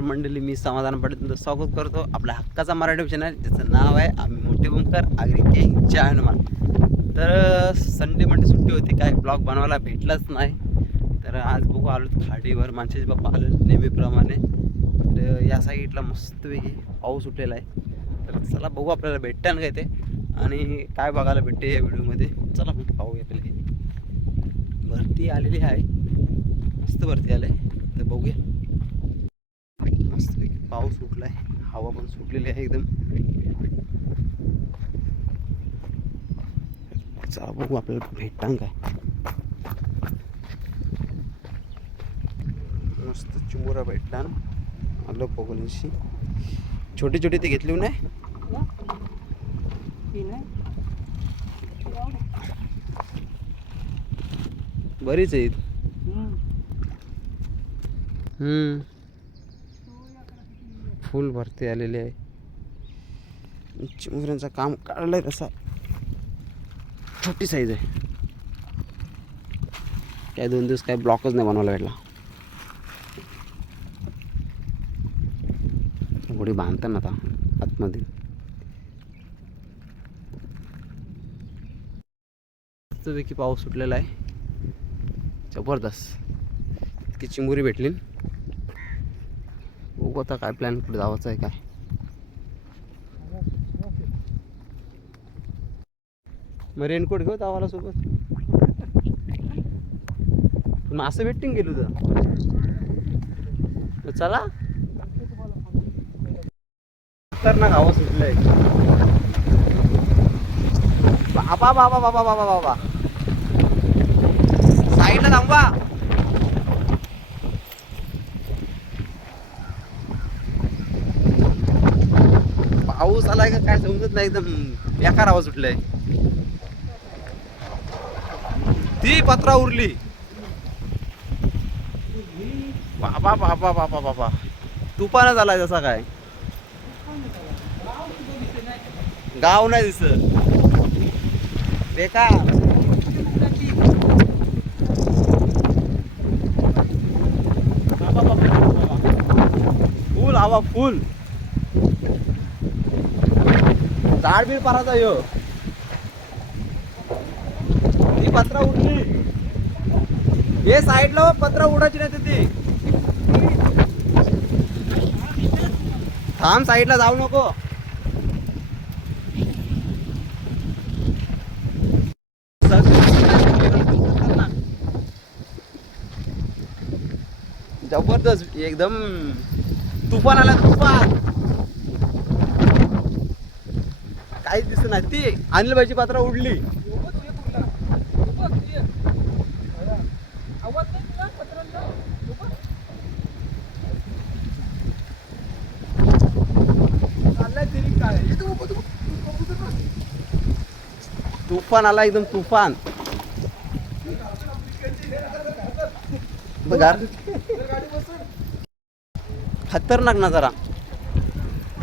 नमस्कार मंडळी मी समाधान तुमचं स्वागत करतो आपल्या हक्काचा मराठी चॅनल ज्याचं नाव आहे आम्ही मोठे बुमकर आगरी गँग जय हनुमान. तर संडे मंडे सुट्टी होती काय ब्लॉग बनवायला भेटलाच नाही. तर आज बघू आलो खाडीवर माणसाचे बाप्पा आलो नेहमीप्रमाणे. तर या साईडला मस्तपैकी पाऊस उठलेला आहे. तर चला बघू आपल्याला भेटतं ना काय ते. आणि काय बघायला भेटते या व्हिडिओमध्ये? चला मग पाहूया पहिले. भरती आलेली आहे. मस्त भरती आलं आहे तर बघूया. पाऊस सुटलाय हवा पण सुटलेली आहे एकदम. चला बघू आपल्याला भेटतान काय मस्त चिमुरा भेटला आलो बघूनशी छोटी छोटी ती घेतली नाही बरीच आहेत. हम्म. फुल भरती आलेली आहे. चिमुऱ्यांचं काम काढलंय तसा. छोटी साईज आहे. काय दोन दिवस काय ब्लॉकच नाही बनवायला भेटला. गोडी बांधतात ना आता आतमध्ये. मस्तपैकी पाऊस सुटलेला आहे. जबरदस्त. इतकी चिंबुरी भेटली. बघू आता काय प्लॅन कुठे जावायचं आहे काय. मग रेनकोट घेऊ आम्हाला सोबत? मग असं भेटून गेलो तर चला. तर ना गावा सुटलंय. बाबा बाबा बाबा बाबा बाबा. साईडला थांबा पाऊस आलाय का काय समजत नाही एकदम बेकार आवाज सुटलाय. ती पत्रा उरली. बाबा बाबा बाबा बाबा. तुफानच आलाय जसा काय. गाव नाही दिसत. बेकार. बाबा, बाबा, फुल हवा फुल. झाड बीड पाराचा यो ती पत्रा उडली. हे साईडला हो, पत्रा उडायची नाही ती थांब साईडला जाऊ नको. जबरदस्त एकदम तुफान आला तुफान. काहीच दिसत नाही. ती अनिल भाईची पात्र उडली. तुफान आला एकदम तुफान. बघा. खतरनाक जरा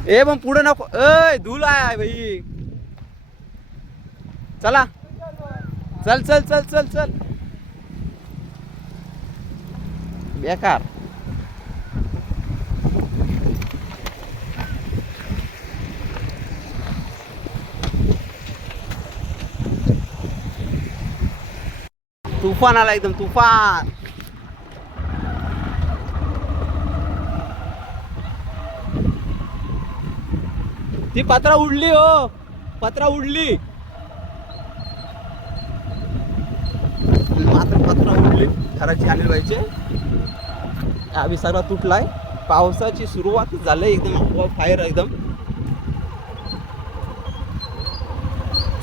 ए मग पुढे नको. ए धूल आहे भाई चला. चल चल चल चल चल. बेकार. तुफान आला एकदम तुफान. ती पत्रा उडली हो. पत्रा उडली. मात्र पत्रा उडली घराची आलेली व्हायचे. हा सगळा तुटलाय. पावसाची सुरुवात झाली. एकदम हवा फायर एकदम.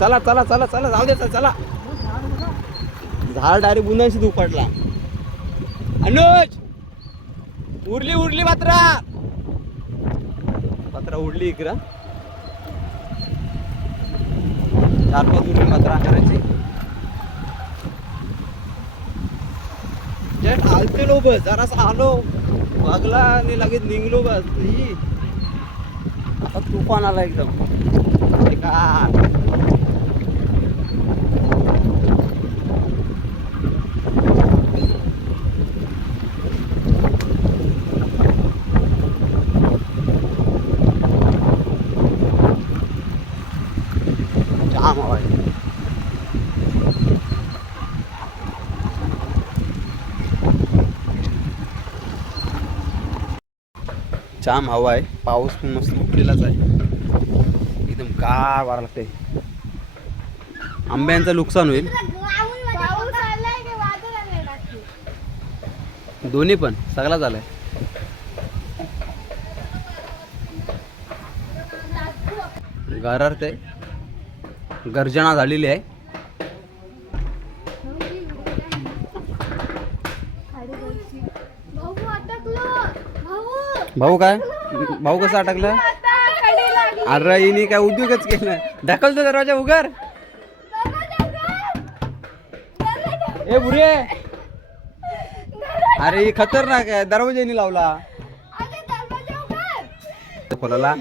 चला चला चला चला. जाऊ दे चला झाड डायरेक्ट बुंदांशी दुपटला अनुज! उरली उरली पत्रा! पत्रा उडली इकडं. चार पाच उरली पत्रा करायची आलतेलो बस जरासा आलो. बघला आणि लगेच निघलो बस. ही आता तुफान आला एकदम. बेकार जाम हवा आहे. पाऊस पण मस्त उठलेलाच आहे. एकदम काय वारा लागते आंब्यांचं नुकसान होईल. दोन्ही पण? सगळा झालाय. गरार ते गर्जना झालेली आहे. भाऊ काय? भाऊ कसं अटकलं? अरे हिने काय उद्योगच केलं ढकलतो दरवाजा उगार ए बुरे अरे खतरनाक आहे. दरवाजा हिने लावला. खोलाला.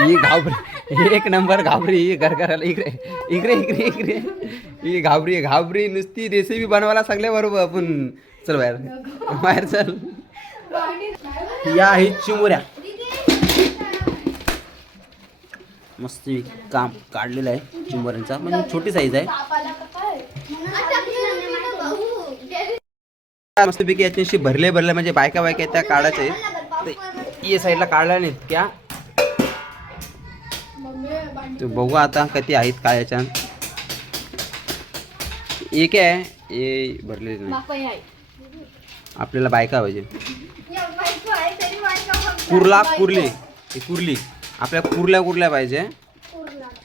ही घाबरी एक नंबर घाबरी. घरघराला इकडे. इकडे इकडे इकडे. ही घाबरी घाबरी. नुसती रेसिपी बनवायला सांगल्या बरोबर आपण. चल बाहेर. बाहेर चल. या ही चिमुऱ्या. मस्त काम काढलेलं आहे चिमुऱ्यांचा. म्हणजे छोटी साईज आहे. मस्तपैकी याच्याशी भरले भरले. म्हणजे बायका बायका आहेत त्या काढायचे ये साईडला काढल्या नाहीत क्या तो बघू आता किती आहेत काय याच्यात. एक आहे. हे भरलेले नाही. आपल्याला बायका पाहिजे या बायको आहे तरी बायका फक्त. कुर्ला कुर्ली. ही कुर्ली. आपल्या कुर्ल्या कुर्ल्या पाहिजे.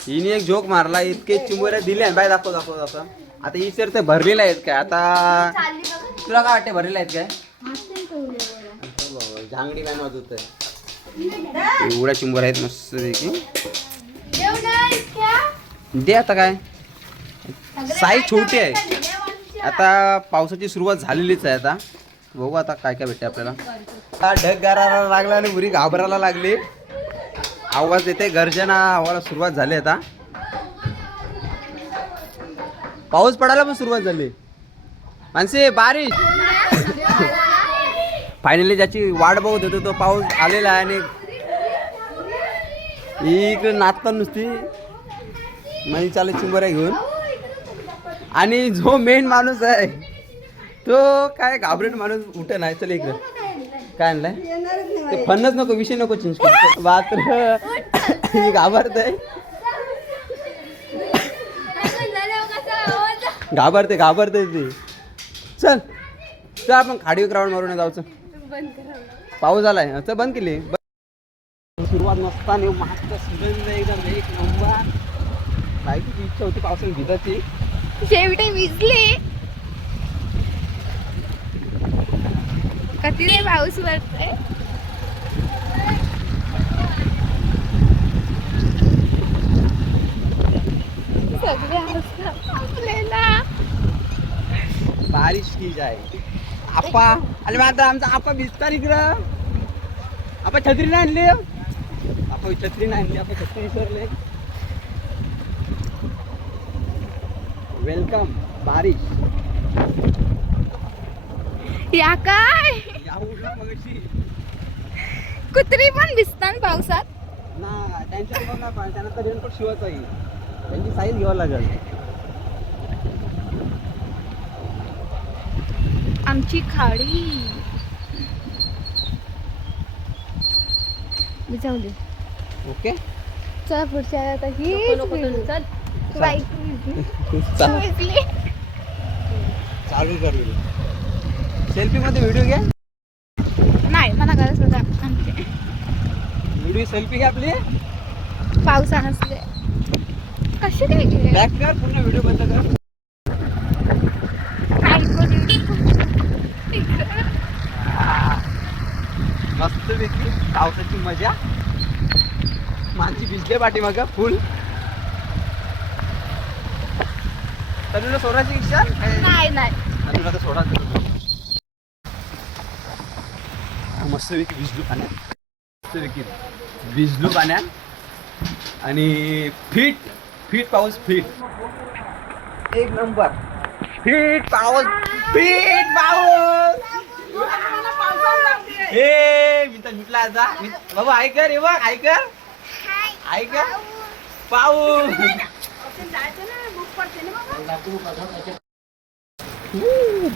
हिने एक झोक मारला इतके चिंबोऱ्या दिल्या बाय दाखव दाखव दाखव. आता इचर ते भरलेले आहेत काय? आता तुला काय वाटते भरलेले आहेत काय? बाबा, झांगडी काय वाजवत आहे एवढ्या चिंबर आहेत मस्त देखील आहे दे आता काय? साईज छोटी आहे. आता पावसाची सुरुवात झालेलीच आहे आता. बघू आता काय काय भेटते आपल्याला. आता ढग गारायला लागला आणि उरी घाबरायला लागली. आवाज येते गर्जना आवाला सुरुवात झाली आता. पाऊस पडायला पण सुरुवात झाली. माणसे बारीश फायनली ज्याची वाट बघत होतो तो पाऊस आलेला आहे आणि इकडे नाचतात नुसती. म्हणजे चालू चिंबऱ्या घेऊन. आणि जो मेन माणूस आहे तो काय घाबरेट माणूस उठे नाही चल इकडे. काय आणलाय? ते फन्नच नको विषय नको चेंज करू. मात्र घाबरत आहे? घाबरते. घाबरते ती. चल चल आपण खाडी ग्राउंड मारून जाऊचं. पाऊस आलाय. चल बंद केली. सुरुवात नसताना मस्त सुगंध एकदम एक नंबर. बायकोची इच्छा होती पावसाने भिजाची शेवटी विजली कधी नाही पाऊस पडतोय? बारिश की जाय. आपा अरे मात्र आमचा आपा भिजता इकडं आपा छत्री नाही आणली? आपा छत्री नाही आणली आपा छत्री विसरले. वेलकम बारिश. या काय? या उडला मगाशी कुत्री पण भिजतात पावसात ना त्यांच्या रेनकोट शिवायचा त्यांची साईज घ्यावं लागेल. आमची खाडी. भिजवली ओके. चला पुढच्या आता. चल. बाईक भिजली. चालू कर. सेल्फी मध्ये व्हिडिओ घ्या. नाही मला गरज होता आमचे व्हिडिओ सेल्फी घ्या आपली. पावसा हसले कसे काय गेले बॅक कर पुन्हा व्हिडिओ बंद कर. मस्त पैकी पावसाची मजा. माझी भिजले पाठी मग फुल तनुला सोडायची इच्छा? नाही नाही. तनुला तर सोडा मस्त पैकी भिजलू पाण्यात मस्त पैकी भिजलू पाण्यात आणि फिट फिट पाऊस फिट. एक नंबर. फिट पाऊस फिट पाऊस. ए मी तर म्हटलं आता. बाबा ऐकर हे बघ ऐकर ऐकर पाऊस.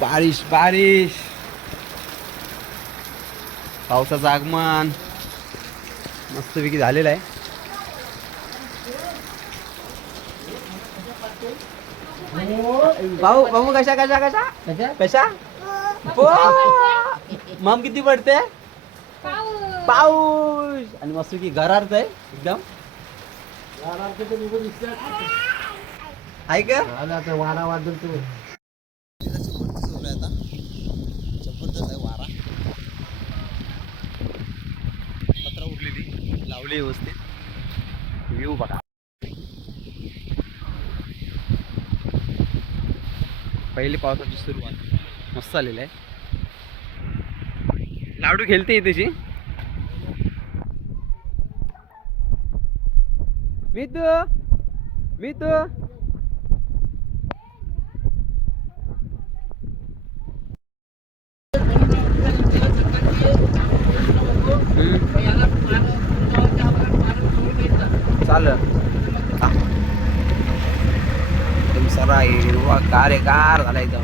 बारिश बारिश. पावसाचं आगमन. मस्तपैकी झालेलं आहे. भाऊ भाऊ कशा कशा कशा? कशा? हो. मम किती पडते? पाऊस. आणि मस्त की घरात आहे एकदम. आहे का? वारा वादल तू जबरदस्त आहे वारा पत्रा उरलेली व्यवस्थित. व्ह्यू बघा. पहिली पावसाची सुरुवात. मस्त आलेली आहे. लाडू खेळते त्याची मी तू मी तू चालेल हा. एकदम सरा हिरवा गार आहे गार झाला एकदम.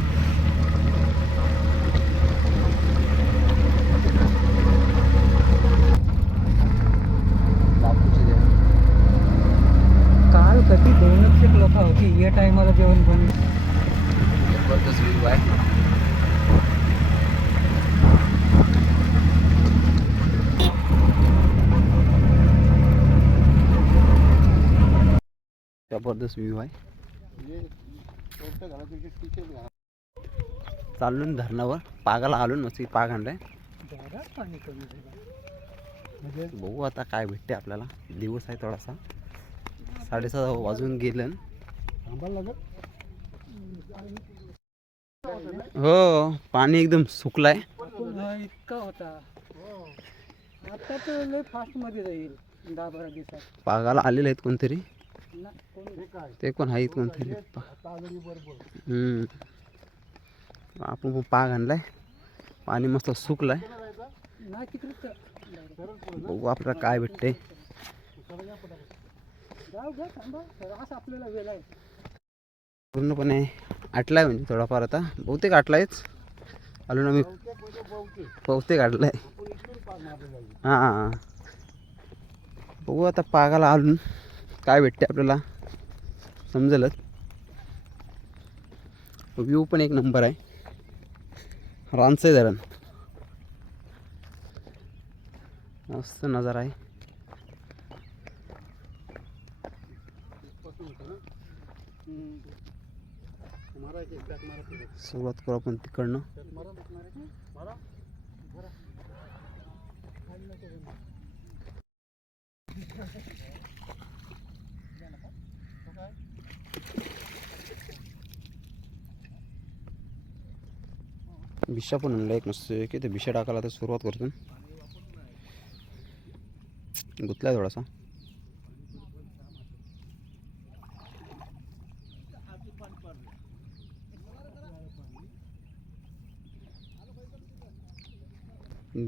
काल कधी दोनच एक लोक होती या टायमाला जेवण जबरदस्त व्ह्यू आहे जबरदस्त व्ह्यू आहे चाललो ना धरणावर पागाला आलो ना मस्त पाग आणलाय. झालं. बघू आता काय भेटते आपल्याला. दिवस आहे थोडासा. साडेसहा वाजून गेलं. हो पाणी एकदम सुकलाय. इतका होता. आता फास्टमध्ये जाईल. दहा बारा दिवसात. पागाला आलेले आहेत कोणतरी. ते कोण आहेत कोणतरी आपण पण पाग आणलाय पाणी मस्त सुकलाय. बघू आपल्याला काय भेटते पूर्णपणे आटलाय म्हणजे थोडाफार आता. बहुतेक आटलायच. अजून आम्ही बहुतेक आटलाय. हा. हां बघू आता पागाला आलून काय भेटते आपल्याला? समजेलच. व्ह्यू पण एक नंबर आहे. रानसे धरण. मस्त नजारा आहे. सुरुवात करू आपण तिकडनं. बिशा पण आणला एक मस्त की ते बिशा टाकायला तर सुरुवात करतो. गुतलाय थोडासा.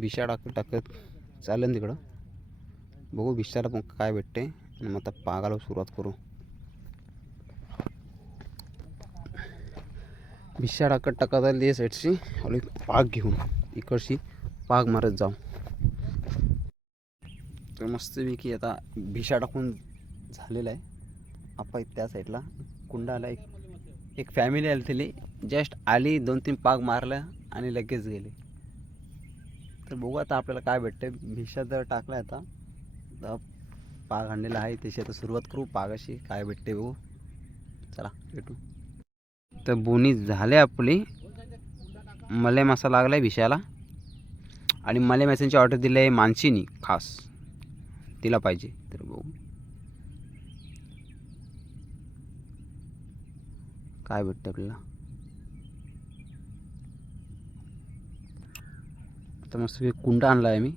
बिशा टाक टाकत चालेल तिकडं. बघू बिशाला पण काय भेटते. आणि मग आता पागायला सुरुवात करू. भिशा टाकत टाकत आली या साईडशी आणि पाग घेऊन. इकडशी पाग मारत जाऊ. तर मस्तपैकी आता भिशा टाकून झालेला आहे. आपण त्या साईडला. कुंडा आला एक एक फॅमिली आली तिली. जस्ट आली दोन तीन पाग मारल्या आणि लगेच गेले. तर बघू आता आपल्याला काय भेटते भिशा जर टाकला आता तर पाग आणलेला आहे. त्याची आता सुरुवात करू. पागाशी काय भेटते बघू. चला भेटू. तर बोनी झाले आपली. मले मासा लागला आहे भिशाला. आणि मले माशांची ऑर्डर दिली आहे मानसीनी खास. तिला पाहिजे तर बघू. काय भेटतं आपल्याला? तर मस्त कुंडा आणला आहे मी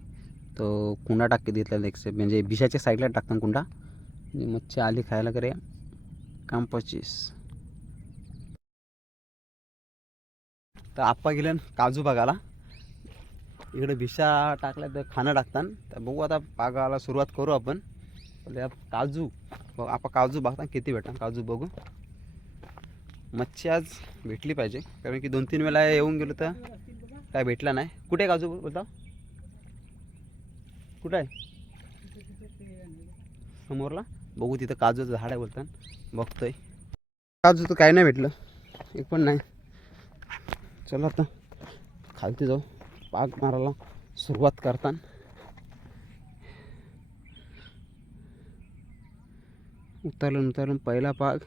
तो कुंडा टाकी घेतलेला एक म्हणजे भिशाच्या साईडला टाकतो कुंडा. आणि मच्छी आली खायला करे काम पचीस तर आप्पा गेले काजू बागाला इकडे भिशा टाकल्या तर खाणं टाकतान. तर बघू आता बागाला सुरुवात करू आपण. पहिले काजू बघ आपण काजू बघता किती भेटा काजू बघू. मच्छी आज भेटली पाहिजे कारण की दोन तीन वेळा येऊन गेलो तर काय भेटला नाही. कुठे काजू बोलता? कुठं? आहे समोरला? बघू तिथं काजूचं झाड आहे बोलतात बघतोय. काजू तर काय नाही भेटलं. एक पण नाही. चला आता खालती जाऊ. पाक मारायला सुरुवात करताना. उतरलं उतरलं पहिला पाग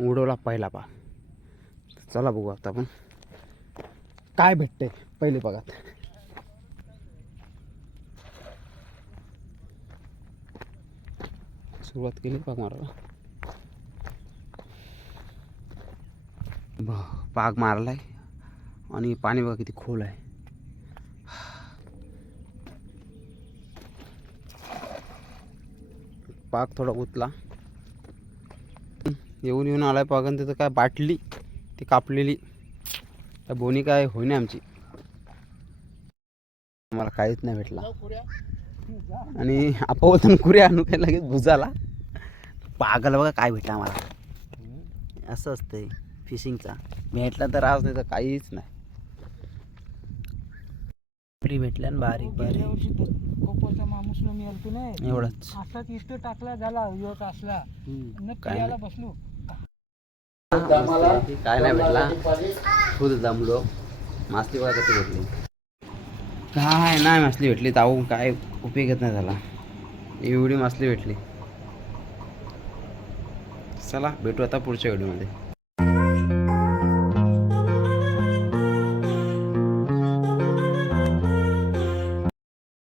उडवला पहिला पाग चला बघू आता आपण काय भेटते पहिले पागात सुरुवात केली पाग मारायला. पाग मारलाय आणि पाणी बघा किती खोल आहे. पाग थोडा उतला येऊन येऊन आलाय पागन तिथं काय बाटली ती कापलेली. त्या बोनी काय होईना आमची. मला काहीच नाही भेटला. आणि आपण कुऱ्या आणू काय लगेच भुजाला. पागल बघा काय भेटला आम्हाला. असं असतंय. फिशिंगचा भेटला तर आज नाही तर काहीच नाही. भेटल्या ना बारीक बारीक कोपरचा माणूसला मी आलतो नाही. एवढंच. असाच इथं टाकला झाला योग असला. न काय पियाला बसलो. काय नाही भेटला. फुल दमलो. मासली बघा कशी भेटली. काय नाही मासली भेटली. ताऊ काय उपयोगच नाही झाला. एवढी मासली भेटली. चला भेटू आता पुढच्या व्हिडिओमध्ये.